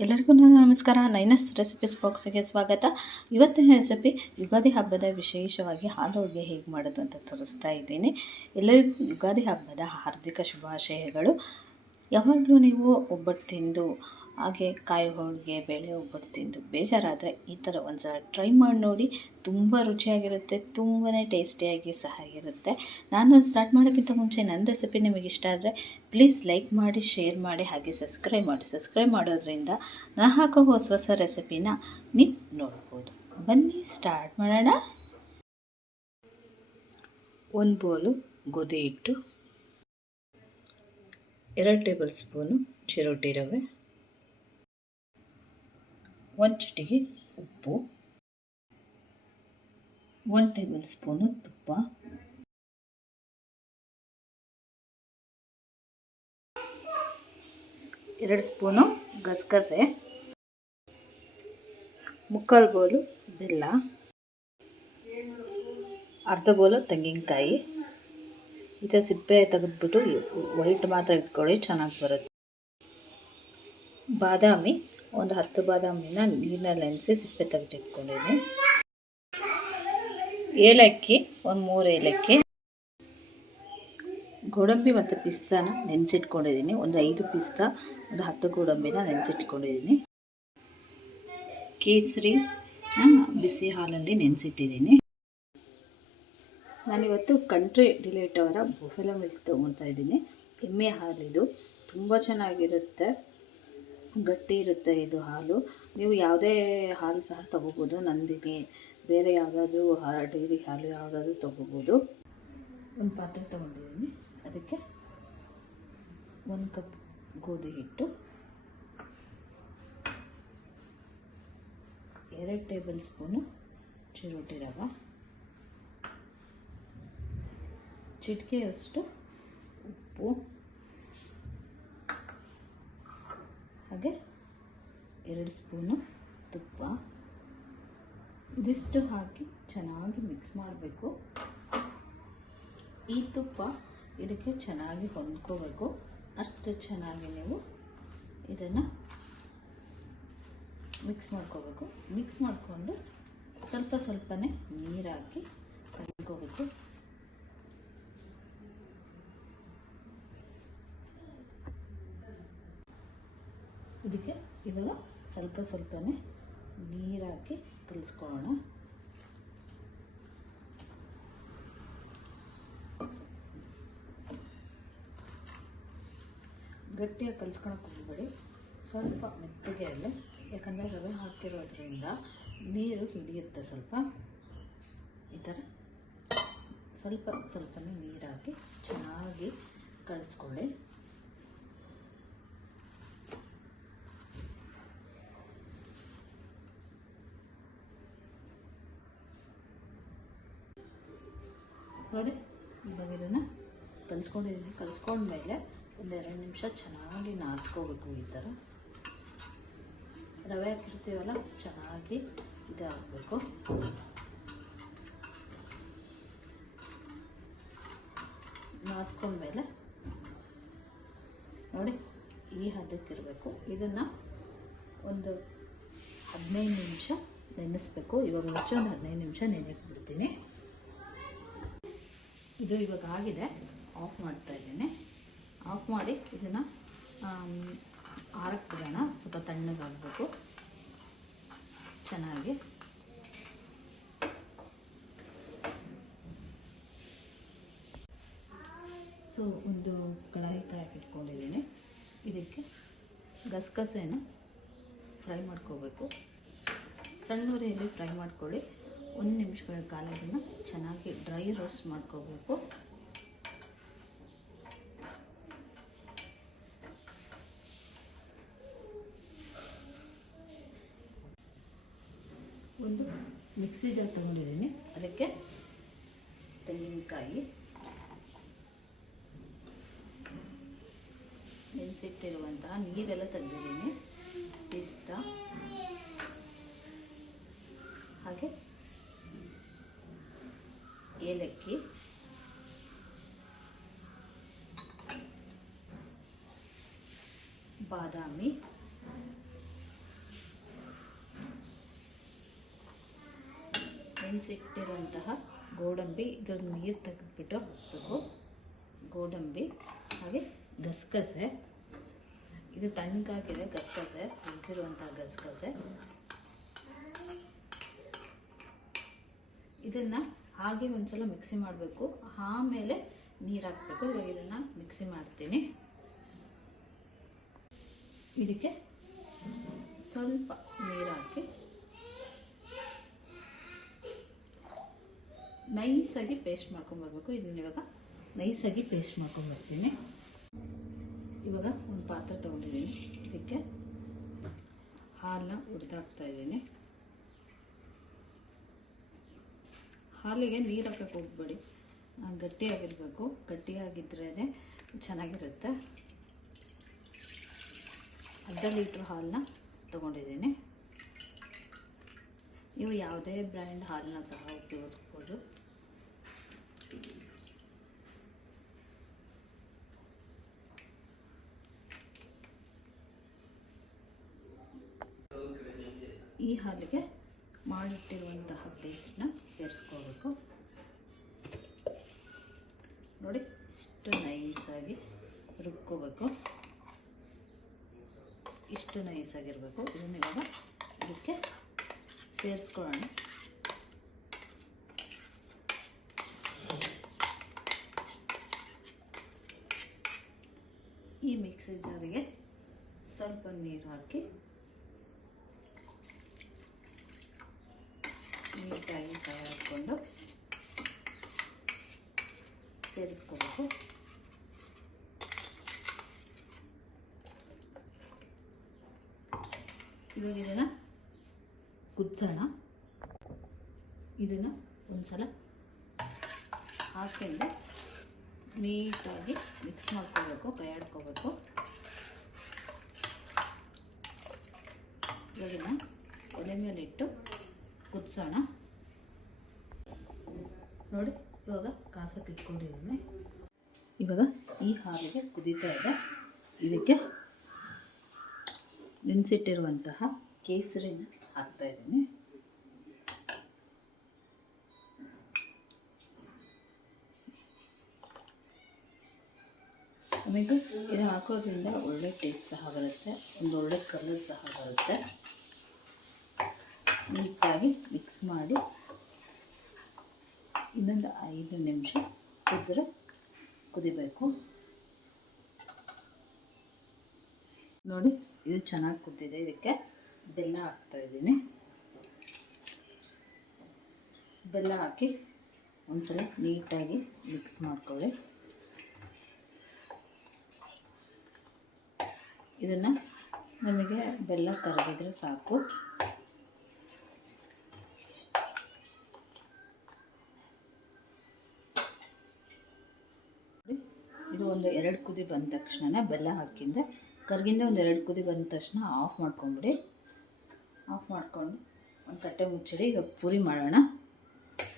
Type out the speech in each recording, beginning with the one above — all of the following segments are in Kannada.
ಎಲ್ಲರಿಗೂ ನನ್ನ ನಮಸ್ಕಾರ. ನೈನಸ್ ರೆಸಿಪೀಸ್ ಬಾಕ್ಸಿಗೆ ಸ್ವಾಗತ. ಇವತ್ತಿನ ರೆಸಿಪಿ ಯುಗಾದಿ ಹಬ್ಬದ ವಿಶೇಷವಾಗಿ ಹಾಲು ಹೋಳಿಗೆ ಹೇಗೆ ಮಾಡೋದು ಅಂತ ತೋರಿಸ್ತಾ ಇದ್ದೀನಿ. ಎಲ್ಲರಿಗೂ ಯುಗಾದಿ ಹಬ್ಬದ ಹಾರ್ದಿಕ ಶುಭಾಶಯಗಳು. ಯಾವಾಗಲೂ ನೀವು ಒಬ್ಬಟ್ಟು ತಿಂದು ಹಾಗೆ ಕಾಯಿ ಹೋಳಿಗೆ ಬೇಳೆ ಒಬ್ಬಟ್ಟು ತಿಂದು ಬೇಜಾರಾದರೆ ಈ ಥರ ಒಂದು ಸಲ ಟ್ರೈ ಮಾಡಿ ನೋಡಿ. ತುಂಬ ರುಚಿಯಾಗಿರುತ್ತೆ, ತುಂಬಾ ಟೇಸ್ಟಿಯಾಗಿ ಸಹ ಇರುತ್ತೆ. ನಾನು ಸ್ಟಾರ್ಟ್ ಮಾಡೋಕ್ಕಿಂತ ಮುಂಚೆ ನನ್ನ ರೆಸಿಪಿ ನಿಮಗೆ ಇಷ್ಟ ಆದರೆ ಪ್ಲೀಸ್ ಲೈಕ್ ಮಾಡಿ, ಶೇರ್ ಮಾಡಿ, ಹಾಗೆ ಸಬ್ಸ್ಕ್ರೈಬ್ ಮಾಡಿ. ಸಬ್ಸ್ಕ್ರೈಬ್ ಮಾಡೋದ್ರಿಂದ ನಾನು ಹಾಕೋ ಹೊಸ ಹೊಸ ರೆಸಿಪಿನ ನೀವು ನೋಡ್ಬೋದು. ಬನ್ನಿ ಸ್ಟಾರ್ಟ್ ಮಾಡೋಣ. 1 ಬೌಲು ಗೋಧಿ ಹಿಟ್ಟು, 2 ಟೇಬಲ್ ಸ್ಪೂನು ಚಿರೋಟಿ ರವೆ, 1 ಚಿಟಿಕೆ ಉಪ್ಪು, 1 ಟೇಬಲ್ ಸ್ಪೂನು ತುಪ್ಪ, 2 ಸ್ಪೂನು ಗಸಗಸೆ, 3/4 ಬೌಲು ಬೆಲ್ಲ, ಅರ್ಧ ಬೌಲು ತೆಂಗಿನಕಾಯಿ. ಇದು ಸಿಪ್ಪೆ ತೆಗೆದ್ಬಿಟ್ಟು ವೈಟ್ ಮಾತ್ರ ಇಟ್ಕೊಳ್ಳಿ, ಚೆನ್ನಾಗಿ ಬರುತ್ತೆ. ಬಾದಾಮಿ ಒಂದು 10 ಬಾದಾಮಿನ ನೀರಿನಲ್ಲಿ ನೆನೆಸಿ ಸಿಪ್ಪೆ ತೆಗೆದಿಟ್ಕೊಂಡಿದ್ದೀನಿ. ಏಲಕ್ಕಿ ಒಂದು 3 ಏಲಕ್ಕಿ, ಗೋಡಂಬಿ ಮತ್ತು ಪಿಸ್ತಾನ ನೆನೆಸಿಟ್ಕೊಂಡಿದ್ದೀನಿ. ಒಂದು 5 ಪಿಸ್ತಾ, ಒಂದು 10 ಗೋಡಂಬಿನ ನೆನೆಸಿಟ್ಕೊಂಡಿದ್ದೀನಿ. ಕೇಸರಿ ಬಿಸಿ ಹಾಲಲ್ಲಿ ನೆನೆಸಿಟ್ಟಿದ್ದೀನಿ. ನಾನಿವತ್ತು ಕಂಟ್ರಿ ಡಿಲೈಟ್ ಅವರ ಬಫೆಲೋ ಮಿಲ್ಕ್ ತೊಗೊತಾ ಇದ್ದೀನಿ. ಎಮ್ಮೆ ಹಾಲಿದು ತುಂಬ ಚೆನ್ನಾಗಿರುತ್ತೆ, ಗಟ್ಟಿ ಇರುತ್ತೆ ಇದು ಹಾಲು. ನೀವು ಯಾವುದೇ ಹಾಲು ಸಹ ತೊಗೋಬೋದು. ನಂದಿನಿ ಬೇರೆ ಯಾವುದಾದ್ರೂ ಡೈರಿ ಹಾಲು ಯಾವುದಾದ್ರೂ ತೊಗೋಬೋದು. ಒಂದು ಪಾತ್ರೆ ತೊಗೊಂಡಿದ್ದೀನಿ. ಅದಕ್ಕೆ 1 ಕಪ್ ಗೋಧಿ ಹಿಟ್ಟು, 2 ಟೇಬಲ್ ಸ್ಪೂನು ಚಿರೋಟಿ ರವೆ, ಚಿಟಿಕೆಯಷ್ಟು ಉಪ್ಪು, ಹಾಗೆ 2 ಸ್ಪೂನು ತುಪ್ಪ. ಇದಿಷ್ಟು ಹಾಕಿ ಚೆನ್ನಾಗಿ ಮಿಕ್ಸ್ ಮಾಡಬೇಕು. ಈ ತುಪ್ಪ ಇದಕ್ಕೆ ಚೆನ್ನಾಗಿ ಹೊಂದ್ಕೋಬೇಕು. ಅಷ್ಟು ಚೆನ್ನಾಗಿ ನೀವು ಇದನ್ನು ಮಿಕ್ಸ್ ಮಾಡ್ಕೋಬೇಕು. ಮಿಕ್ಸ್ ಮಾಡಿಕೊಂಡು ಸ್ವಲ್ಪ ಸ್ವಲ್ಪನೇ ನೀರು ಹಾಕಿ ಕಲಿಸ್ಕೋಬೇಕು. ಇದಕ್ಕೆ ಇವಾಗ ಸ್ವಲ್ಪ ಸ್ವಲ್ಪನೇ ನೀರು ಹಾಕಿ ಕಲಿಸ್ಕೊಳ್ಳೋಣ. ಗಟ್ಟಿಯಾಗಿ ಕಲಿಸ್ಕೊಳಕ್ಕೆ ಹೋಗಬೇಡಿ, ಸ್ವಲ್ಪ ಮೆತ್ತಗೆ ಅಲ್ಲೇ, ಯಾಕಂದರೆ ರವೆ ಹಾಕಿರೋದ್ರಿಂದ ನೀರು ಹಿಡಿಯುತ್ತೆ. ಸ್ವಲ್ಪ ಈ ಥರ ಸ್ವಲ್ಪ ಸ್ವಲ್ಪನೇ ನೀರು ಹಾಕಿ ಚೆನ್ನಾಗಿ ಕಲಿಸ್ಕೊಳ್ಳಿ. ನೋಡಿ, ಇವಾಗ ಇದನ್ನು ಕಲಿಸ್ಕೊಂಡಿದ್ದೀನಿ. ಕಲಿಸ್ಕೊಂಡ್ಮೇಲೆ ಒಂದು 2 ನಿಮಿಷ ಚೆನ್ನಾಗಿ ನಾದ್ಕೋಬೇಕು. ಈ ಥರ ರವೆ ಹಾಕಿರ್ತೀವಲ್ಲ, ಚೆನ್ನಾಗಿ ಇದು ಹಾಕಬೇಕು. ನಾದ್ಕೊಂಡ್ಮೇಲೆ ನೋಡಿ ಈ ಹದಕ್ಕಿರಬೇಕು. ಇದನ್ನು ಒಂದು 15 ನಿಮಿಷ ನೆನೆಸ್ಬೇಕು. ಇವಾಗ ಮುಂಚೆ ಒಂದು 15 ನಿಮಿಷ ನೆನೆಕ್ಕೆ ಬಿಡ್ತೀನಿ. ಇದು ಇವಾಗ ಆಗಿದೆ, ಆಫ್ ಮಾಡ್ತಾ ಇದ್ದೀನಿ. ಆಫ್ ಮಾಡಿ ಇದನ್ನು ಆರಕ್ಕೆ ಬಿಡೋಣ. ಸ್ವಲ್ಪ ತಣ್ಣಗಾಗಬೇಕು ಚೆನ್ನಾಗಿ. ಸೊ ಒಂದು ಕಡಾಯಿ ಇಟ್ಕೊಂಡಿದ್ದೀನಿ. ಇದಕ್ಕೆ ಗಸಗಸೆನ ಫ್ರೈ ಮಾಡ್ಕೋಬೇಕು. ಸಣ್ಣ ಉರಿಯಲ್ಲಿ ಫ್ರೈ ಮಾಡ್ಕೊಳ್ಳಿ. 1 ನಿಮಿಷಗಳ ಕಾಲ ಇದನ್ನು ಚೆನ್ನಾಗಿ ಡ್ರೈ ರೋಸ್ಟ್ ಮಾಡ್ಕೋಬೇಕು. ಒಂದು ಮಿಕ್ಸಿ ಜಾರ್ ತಗೊಂಡಿದ್ದೀನಿ. ಅದಕ್ಕೆ ತೆಂಗಿನಕಾಯಿ, ನೆನೆಸಿಟ್ಟಿರುವಂತಹ ನೀರೆಲ್ಲ ತೆಗೆದಿದ್ದೀನಿ, ಪಿಸ್ತಾ, ಹಾಗೆ ಏಲಕ್ಕಿ, ಬಾದಾಮಿ, ನೆನೆಸಿಟ್ಟಿರುವಂತಹ ಗೋಡಂಬಿ, ಇದ್ರ ನೀರು ತೆಗೆದುಬಿಟ್ಟು ಹಾಕಬೇಕು. ಗೋಡಂಬಿ ಹಾಗೆ ಗಸಗಸೆ, ಇದು ತಣ್ಣಗಾಗಿದೆ ಗಸಗಸೆ, ಹುರಿದಿರುವಂತಹ ಗಸಗಸೆ. ಇದನ್ನು ಹಾಗೆ ಒಂದ್ಸಲ ಮಿಕ್ಸಿ ಮಾಡಬೇಕು, ಆಮೇಲೆ ನೀರು ಹಾಕಬೇಕು. ಇವಾಗ ಇದನ್ನು ಮಿಕ್ಸಿ ಮಾಡ್ತೀನಿ. ಇದಕ್ಕೆ ಸ್ವಲ್ಪ ನೀರು ಹಾಕಿ ನೈಸಾಗಿ ಪೇಸ್ಟ್ ಮಾಡ್ಕೊಂಬರ್ಬೇಕು. ಇದನ್ನ ಇವಾಗ ನೈಸಾಗಿ ಪೇಸ್ಟ್ ಮಾಡ್ಕೊಂಬರ್ತೀನಿ. ಇವಾಗ ಒಂದು ಪಾತ್ರೆ ತೊಗೊಂಡಿದ್ದೀನಿ, ಇದಕ್ಕೆ ಹಾಲನ್ನ ಹುರಿದಾಕ್ತಾ ಇದ್ದೀನಿ. ಹಾಲಿಗೆ ನೀರು ಹಾಕಕ್ಕೆ ಹೋಗ್ಬೇಡಿ, ಗಟ್ಟಿಯಾಗಿರಬೇಕು. ಗಟ್ಟಿಯಾಗಿದ್ರೇ ಚೆನ್ನಾಗಿರುತ್ತೆ. ಅರ್ಧ ಲೀಟ್ರ್ ಹಾಲನ್ನ ತೊಗೊಂಡಿದ್ದೀನಿ. ನೀವು ಯಾವುದೇ ಬ್ರ್ಯಾಂಡ್ ಹಾಲನ್ನ ಸಹ ಉಪಯೋಗಿಸ್ಬೋದು. ಈ ಹಾಲಿಗೆ ಮಾಡಿಟ್ಟಿರುವಂತಹ ಪೇಸ್ಟ್ನ ಸೇರಿಸ್ಕೋಬೇಕು. ನೋಡಿ, ಇಷ್ಟು ನೈಸಾಗಿ ರುಬ್ಕೋಬೇಕು, ಇಷ್ಟು ನೈಸಾಗಿರಬೇಕು. ಇದನ್ನ ಇವಾಗ ಇದಕ್ಕೆ ಸೇರಿಸ್ಕೊಳ್ಳೋಣ. ಈ ಮಿಕ್ಸಿ ಜಾರಿಗೆ ಸ್ವಲ್ಪ ನೀರು ಹಾಕಿ ನೀಟಾಗಿ ಕೈ ಹಾಕ್ಕೊಂಡು ಸೇರಿಸ್ಕೋಬೇಕು. ಇವಾಗ ಇದನ್ನು ಕುದಿಸೋಣ. ಇದನ್ನು ಒಂದ್ಸಲ ಹಾಕಿದ್ರೆ ನೀಟಾಗಿ ಮಿಕ್ಸ್ ಮಾಡ್ಕೋಬೇಕು, ಕೈ ಆಡ್ಕೋಬೇಕು. ಇವಾಗ ಒಲೆ ಮೇಲಿಟ್ಟು ಕುದಿಸೋಣ. ನೋಡಿ, ಇವಾಗ ಕಾಸಕ್ಕೆ ಇಟ್ಕೊಂಡಿದ್ದೀನಿ. ಇವಾಗ ಈ ಹಾಲಿಗೆ ಕುದೀತಾ ಇದೆ. ಇದಕ್ಕೆ ನೆನೆಸಿಟ್ಟಿರುವಂತಹ ಕೇಸರಿನ ಹಾಕ್ತಾ ಇದ್ದೀನಿ. ಆಮೇಲೆ ಇದು ಹಾಕೋದ್ರಿಂದ ಒಳ್ಳೆ ಟೇಸ್ಟ್ ಸಹ ಬರುತ್ತೆ, ಒಂದು ಒಳ್ಳೆ ಕಲರ್ ಸಹ ಬರುತ್ತೆ. ನೀಟಾಗಿ ಮಿಕ್ಸ್ ಮಾಡಿ ಇನ್ನೊಂದು 5 ನಿಮಿಷ ಕುದಿಬೇಕು. ನೋಡಿ, ಇದು ಚೆನ್ನಾಗಿ ಕುದ್ದಿದೆ. ಇದಕ್ಕೆ ಬೆಲ್ಲ ಹಾಕ್ತಾ ಇದ್ದೀನಿ. ಬೆಲ್ಲ ಹಾಕಿ ಒಂದ್ಸಲ ನೀಟಾಗಿ ಮಿಕ್ಸ್ ಮಾಡ್ಕೊಳ್ಳಿ. ಇದನ್ನು ನಮಗೆ ಬೆಲ್ಲ ಕರಗಿದ್ರೆ ಸಾಕು. ಇದು ಒಂದು 2 ಕುದಿ ಬಂದ ತಕ್ಷಣ ಬೆಲ್ಲ ಹಾಕಿಂದ ಕರಗಿಂದ ಒಂದು 2 ಕುದಿ ಬಂದ ತಕ್ಷಣ ಆಫ್ ಮಾಡ್ಕೊಂಬಿಡಿ. ಆಫ್ ಮಾಡ್ಕೊಂಡು ಒಂದು ತಟ್ಟೆ ಮುಚ್ಚಿಡಿ. ಈಗ ಪೂರಿ ಮಾಡೋಣ.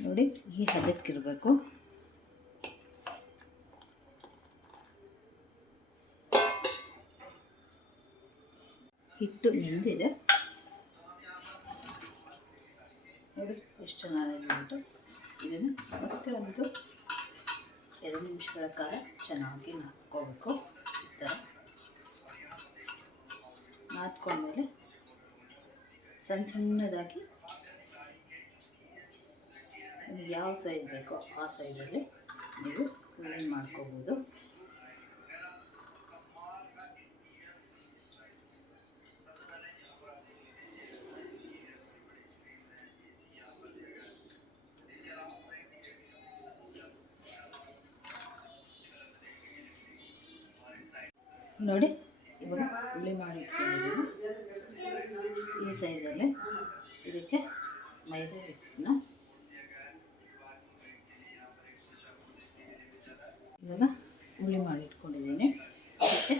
ನೋಡಿ, ಈ ಹದಕ್ಕಿರಬೇಕು. ಹಿಟ್ಟು ನೆಂದಿದೆ. ನೋಡಿ ಎಷ್ಟು ಚೆನ್ನಾಗಿದೆ. ಇದನ್ನು ಮತ್ತೆ ಒಂದು 2 ನಿಮಿಷಗಳ ಕಾಲ ಚೆನ್ನಾಗಿ ನಾದ್ಕೋಬೇಕು. ಈ ಥರ ನಾದ್ಕೊಂಡ್ಮೇಲೆ ಸಣ್ಣ ಸಣ್ಣದಾಗಿ ನಿಮಗೆ ಯಾವ ಸೈಜ್ ಬೇಕೋ ಆ ಸೈಜಲ್ಲಿ ನೀವು ಉಳ್ಳಿ ಮಾಡ್ಕೋಬೋದು. ನೋಡಿ, ಇವಾಗ ಉಳ್ಳಿ ಮಾಡಿ ಇಟ್ಕೊಂಡಿದ್ದೀನಿ. ಈ ಸೈಜಲ್ಲಿ ಇದಕ್ಕೆ ಮೈದಾ ಹಿಟ್ಟನ್ನ ಇವಾಗ ಉಳ್ಳಿ ಮಾಡಿ ಇಟ್ಕೊಂಡಿದ್ದೀನಿ. ಅದಕ್ಕೆ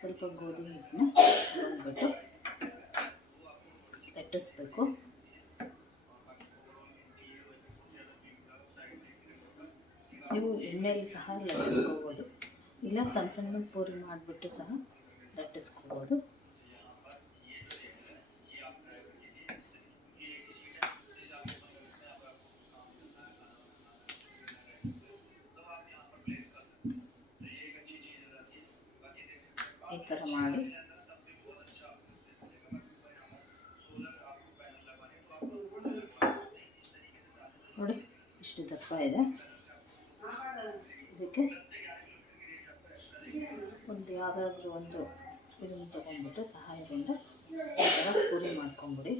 ಸ್ವಲ್ಪ ಗೋಧಿ ಹಿಟ್ಟನ್ನ ಹಾಕ್ಬಿಟ್ಟು ಲಟ್ಟಿಸ್ಬೇಕು. ನೀವು ಎಣ್ಣೆಯಲ್ಲಿ ಸಹ ಲಟ್ಟಿಸ್ಕೋಬೋದು, ಇಲ್ಲ ಸಣ್ಣ ಸಣ್ಣ ಪೂರಿ ಮಾಡಿಬಿಟ್ಟು ಸಹ ಲಟ್ಟಿಸ್ಕೋಬೋದು. ಇಷ್ಟು ದಪ್ಪ ಇದೆ. ಇದಕ್ಕೆ ಒಂದು ಯಾವುದಾದ್ರೂ ಒಂದು ಇದನ್ನು ತೊಗೊಂಡ್ಬಿಟ್ಟು ಸಹಾಯದಿಂದ ಈ ಥರ ಪೂರಿ ಮಾಡ್ಕೊಂಬಿಡಿ.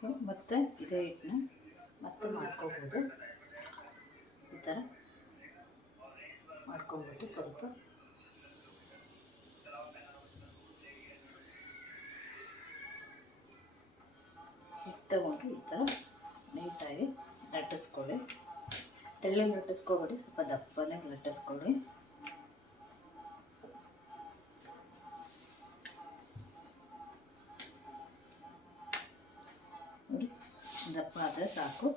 ಸೊ ಮತ್ತೆ ಇದೇ ಹಿಟ್ಟನ್ನ ಮತ್ತೆ ಮಾಡ್ಕೋಬೋದು. ಈ ಥರ ಮಾಡ್ಕೊಂಬಿಟ್ಟು ಸ್ವಲ್ಪ ಹಿಟ್ಟು ತಗೊಂಡು ಈ ಥರ ನೀಟಾಗಿ ಲಟ್ಟಿಸ್ಕೊಳ್ಳಿ. ತೆಳ್ಳಗೆ ಲಟ್ಟಿಸ್ಕೊಬೇಡಿ, ಸ್ವಲ್ಪ ದಪ್ಪನೇ ಲಟ್ಟಿಸ್ಕೊಳ್ಳಿ. ನೋಡಿ, ದಪ್ಪ ಆದರೆ ಸಾಕು.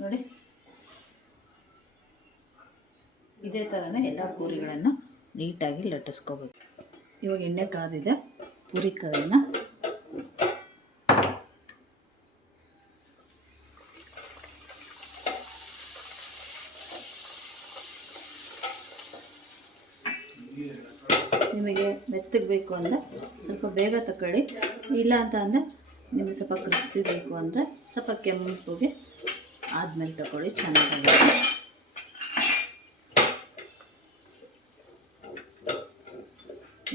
ನೋಡಿ, ಇದೇ ಥರನೇ ಎಲ್ಲ ಪೂರಿಗಳನ್ನು ನೀಟಾಗಿ ಲಟ್ಟಿಸ್ಕೋಬೇಕು. ಇವಾಗ ಎಣ್ಣೆ ಕಾದಿದೆ, ಪೂರಿ ಕೈನ ನಿಮಗೆ ಮೆತ್ತಗೆ ಬೇಕು ಅಂದರೆ ಸ್ವಲ್ಪ ಬೇಗ ತಗೊಳ್ಳಿ, ಇಲ್ಲ ಅಂತ ಅಂದರೆ ನಿಮಗೆ ಸ್ವಲ್ಪ ಕ್ರಿಸ್ಪಿ ಬೇಕು ಅಂದರೆ ಸ್ವಲ್ಪ ಕೆಂಪುಗೆ ಆದಮೇಲೆ ತಗೊಳ್ಳಿ, ಚೆನ್ನಾಗಿದೆ.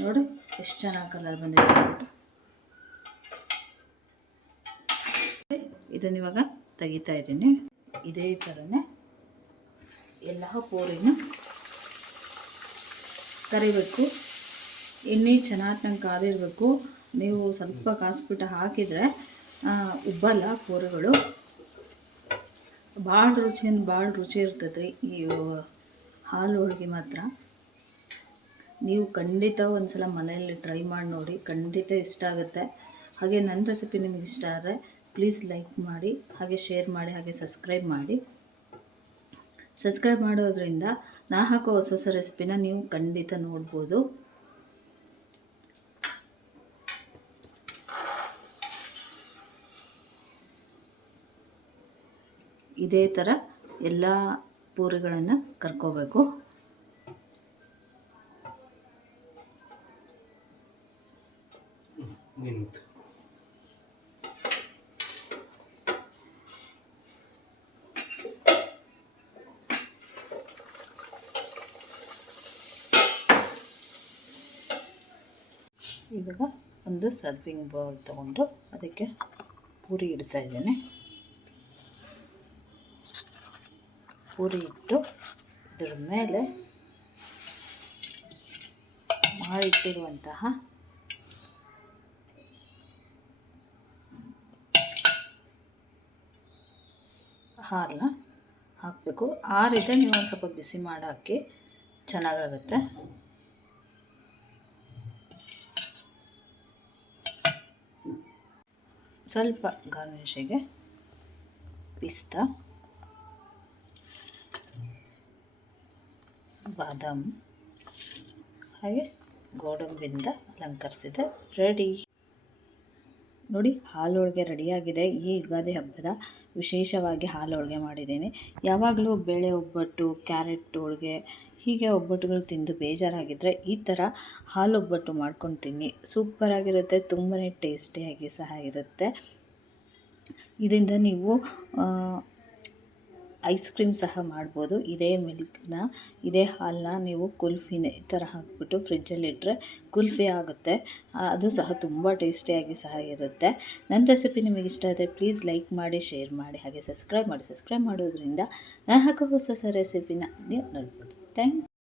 ನೋಡಿ ಎಷ್ಟು ಚೆನ್ನಾಗಿ ಕಲರ್ ಬಂದಿದೆ. ಇದನ್ನ ಇವಾಗ ತೆಗಿತಾ ಇದ್ದೀನಿ. ಇದೇ ಥರನೇ ಎಲ್ಲ ಪೂರಿನ ಕರಿಬೇಕು. ಎಣ್ಣೆ ಚೆನ್ನಾಗಿ ಕಾದಿರಬೇಕು. ನೀವು ಸ್ವಲ್ಪ ಕಾಸ್ಬಿಟ್ಟು ಹಾಕಿದರೆ ಉಬ್ಬಲ್ಲ ಪೂರಿಗಳು. ಭಾಳ ರುಚಿ ಇರ್ತದೆ ರೀ ಈ ಹಾಲು ಹೋಳಿಗೆ ಮಾತ್ರ. ನೀವು ಖಂಡಿತ ಒಂದು ಸಲ ಮನೆಯಲ್ಲಿ ಟ್ರೈ ಮಾಡಿ ನೋಡಿ, ಖಂಡಿತ ಇಷ್ಟ ಆಗುತ್ತೆ. ಹಾಗೆ ನನ್ನ ರೆಸಿಪಿ ನಿಮಗೆ ಇಷ್ಟ ಆದರೆ ಪ್ಲೀಸ್ ಲೈಕ್ ಮಾಡಿ, ಹಾಗೆ ಶೇರ್ ಮಾಡಿ, ಹಾಗೆ ಸಬ್ಸ್ಕ್ರೈಬ್ ಮಾಡಿ. ಸಬ್ಸ್ಕ್ರೈಬ್ ಮಾಡೋದ್ರಿಂದ ನಾ ಹಾಕೋ ಹೊಸ ಹೊಸ ರೆಸಿಪಿನ ನೀವು ಖಂಡಿತ ನೋಡ್ಬೋದು. ಇದೇ ಥರ ಎಲ್ಲ ಪೂರಿಗಳನ್ನು ಕರ್ಕೋಬೇಕು. ಇವಾಗ ಒಂದು ಸರ್ವಿಂಗ್ ಬೌಲ್ ತಗೊಂಡು ಅದಕ್ಕೆ ಪೂರಿ ಇಡ್ತಾ ಇದ್ದೇನೆ. ಪೂರಿ ಇಟ್ಟು ಇದ್ರ ಮೇಲೆ ಮಾಡಿಟ್ಟಿರುವಂತಹ ಹಾಲನ್ನ ಹಾಕಬೇಕು. ಆರಿದೆ ನೀವು ಒಂದು ಸ್ವಲ್ಪ ಬಿಸಿ ಮಾಡಿ ಹಾಕಿ, ಚೆನ್ನಾಗಾಗುತ್ತೆ. ಸ್ವಲ್ಪ ಗಾರ್ನಿಷಿಗೆ ಪಿಸ್ತಾ, ಬಾದಾಮ್ ಹಾಗೆ ಗೋಡಂಬಿಯಿಂದ ಅಲಂಕರಿಸಿದೆ. ರೆಡಿ. ನೋಡಿ, ಹಾಲು ಹೋಳಿಗೆ ರೆಡಿಯಾಗಿದೆ. ಈ ಯುಗಾದಿ ಹಬ್ಬದ ವಿಶೇಷವಾಗಿ ಹಾಲು ಹೋಳಿಗೆ ಮಾಡಿದ್ದೀನಿ. ಯಾವಾಗಲೂ ಬೇಳೆ ಒಬ್ಬಟ್ಟು, ಕ್ಯಾರೆಟ್ ಹೋಳಿಗೆ ಹೀಗೆ ಒಬ್ಬಟ್ಟುಗಳು ತಿಂದು ಬೇಜಾರಾಗಿದ್ದರೆ ಈ ಥರ ಹಾಲು ಒಬ್ಬಟ್ಟು ಮಾಡ್ಕೊಂಡು ತಿನ್ನಿ. ಸೂಪರಾಗಿರುತ್ತೆ, ತುಂಬಾ ಟೇಸ್ಟಿಯಾಗಿ ಸಹ ಇರುತ್ತೆ. ಇದರಿಂದ ನೀವು ಐಸ್ ಕ್ರೀಮ್ ಸಹ ಮಾಡ್ಬೋದು. ಇದೇ ಹಾಲನ್ನ ನೀವು ಕುಲ್ಫಿನ ಈ ಥರ ಹಾಕಿಬಿಟ್ಟು ಫ್ರಿಜ್ಜಲ್ಲಿಟ್ಟರೆ ಕುಲ್ಫಿ ಆಗುತ್ತೆ. ಅದು ಸಹ ತುಂಬ ಟೇಸ್ಟಿಯಾಗಿ ಸಹ ಇರುತ್ತೆ. ನನ್ನ ರೆಸಿಪಿ ನಿಮಗೆ ಇಷ್ಟ ಆದರೆ ಪ್ಲೀಸ್ ಲೈಕ್ ಮಾಡಿ, ಶೇರ್ ಮಾಡಿ, ಹಾಗೆ ಸಬ್ಸ್ಕ್ರೈಬ್ ಮಾಡಿ. ಸಬ್ಸ್ಕ್ರೈಬ್ ಮಾಡೋದ್ರಿಂದ ನಾನು ಹಾಕೋ ಹೊಸ ಹೊಸ ರೆಸಿಪಿನ ನೀವು ನೋಡ್ಬೋದು. Thank you.